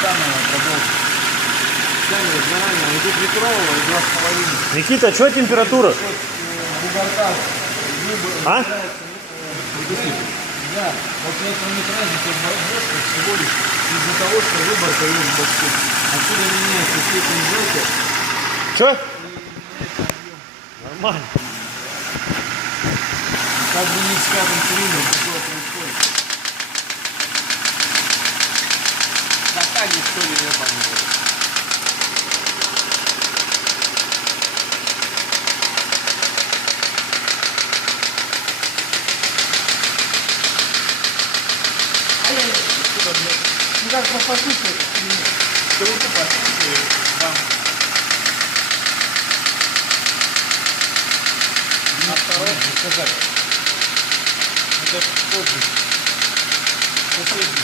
самое продолжим. Сами заранее, идут литрового и 2,5. Никита, что температура? Бугорка, А? да, вот это у них разница в бошке всего лишь из-за того, что выборка есть в башке. Отсюда меняется степень желтых. Что? Нормально. Как бы не с каждым цилиндром такое происходит. Да так же что ли ебаный. Ну как по послушай, руку послушай, там. А второй, сказать. Это позже. Соседний.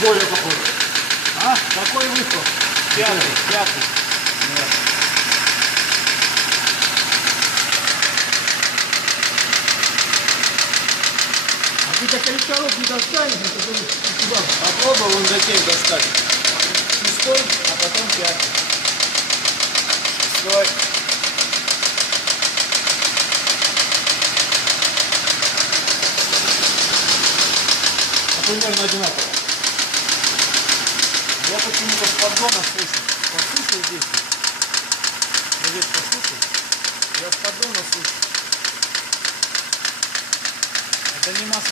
Более похоже. А? Какой выход? Пятый. Да. Ты так коллекторов не достанешь, попробуй вон затем достать. Шестой, а потом пятый. Шестой. А примерно одинаково. Я почему-то с поддона слышу. Послушай здесь. Здесь послушай. Я с поддона слышу. Это не масса.